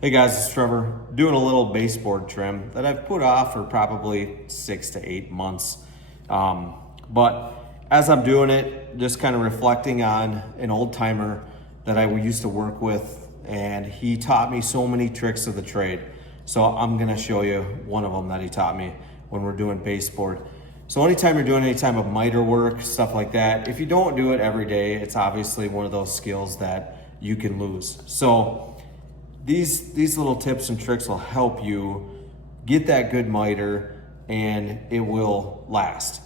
Hey guys, it's Trevor doing a little baseboard trim that I've put off for probably 6 to 8 months. But as I'm doing it, just kind of reflecting on an old timer that I used to work with, and he taught me so many tricks of the trade. So I'm gonna show you one of them that he taught me when we're doing baseboard. So anytime you're doing any type of miter work, stuff like that, if you don't do it every day, it's obviously one of those skills that you can lose. So these little tips and tricks will help you get that good miter and it will last.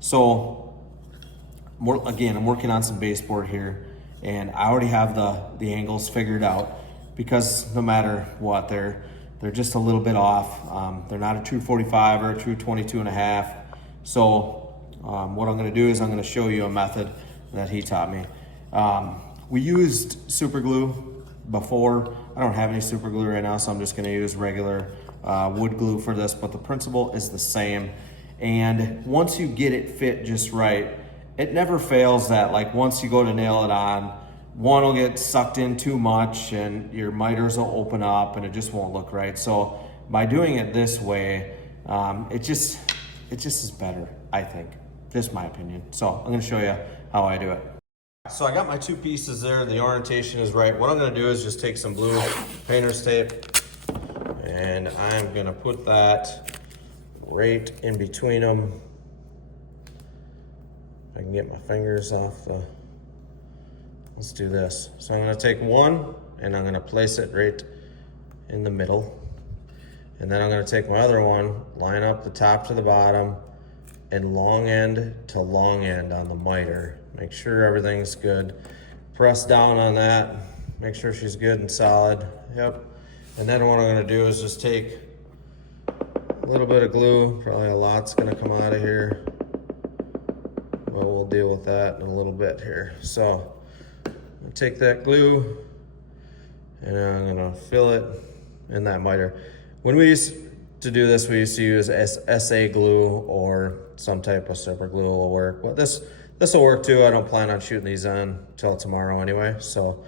So again, I'm working on some baseboard here and I already have the angles figured out because no matter what, they're just a little bit off. They're not a true 45 or a true 22 and a half. So what I'm gonna do is I'm gonna show you a method that he taught me. We used super glue before. I don't have any super glue right now, so I'm just gonna use regular wood glue for this, but the principle is the same. And once you get it fit just right, it never fails that, like, once you go to nail it on, one will get sucked in too much and your miters will open up and it just won't look right. So by doing it this way, it just is better, I think. Just my opinion. So I'm gonna show you how I do it. So I got my two pieces there, the orientation is right. What I'm gonna do is just take some blue painter's tape and I'm gonna put that right in between them. If I can get my fingers off the, let's do this. So I'm gonna take one and I'm gonna place it right in the middle. And then I'm gonna take my other one, line up the top to the bottom and long end to long end on the miter. Make sure everything's good. Press down on that. Make sure she's good and solid. Yep. And then what I'm gonna do is just take a little bit of glue. Probably a lot's gonna come out of here. Well, we'll deal with that in a little bit here. So I'll take that glue and I'm gonna fill it in that miter. When we used to do this, we used to use SA glue or some type of super glue will work. Well, this will work too. I don't plan on shooting these on till tomorrow anyway. So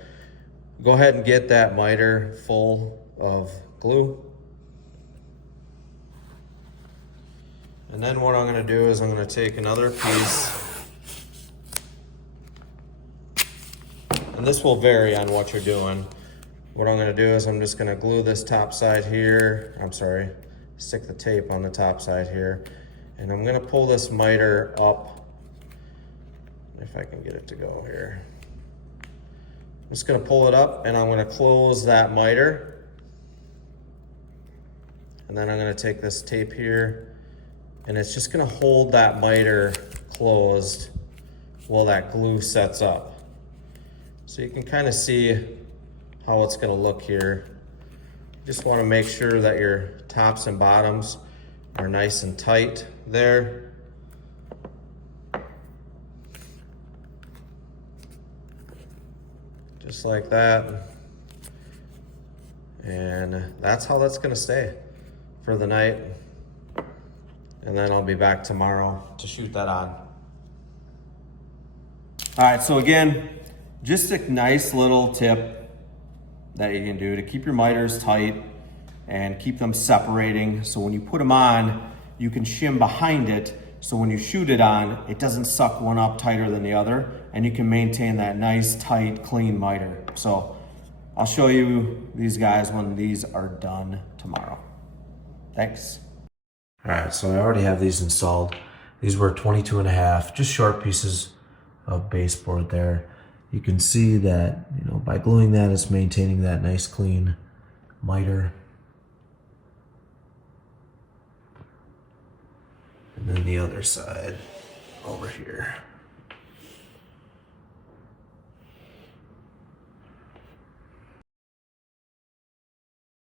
go ahead and get that miter full of glue. And then what I'm gonna do is I'm gonna take another piece. And this will vary on what you're doing. What I'm gonna do is I'm just gonna glue this top side here. Stick the tape on the top side here. And I'm gonna pull this miter up, if I can get it to go here. I'm just gonna pull it up and I'm gonna close that miter. And then I'm gonna take this tape here and it's just gonna hold that miter closed while that glue sets up. So you can kind of see how it's gonna look here. Just wanna make sure that your tops and bottoms are nice and tight there. Just like that. And that's how that's gonna stay for the night. And then I'll be back tomorrow to shoot that on. All right, so again, just a nice little tip that you can do to keep your miters tight and keep them separating. So when you put them on, you can shim behind it. So when you shoot it on, it doesn't suck one up tighter than the other, and you can maintain that nice, tight, clean miter. So I'll show you these guys when these are done tomorrow. Thanks. All right, so I already have these installed. These were 22 and a half, just short pieces of baseboard there. You can see that, you know, by gluing that, it's maintaining that nice, clean miter. And then the other side over here.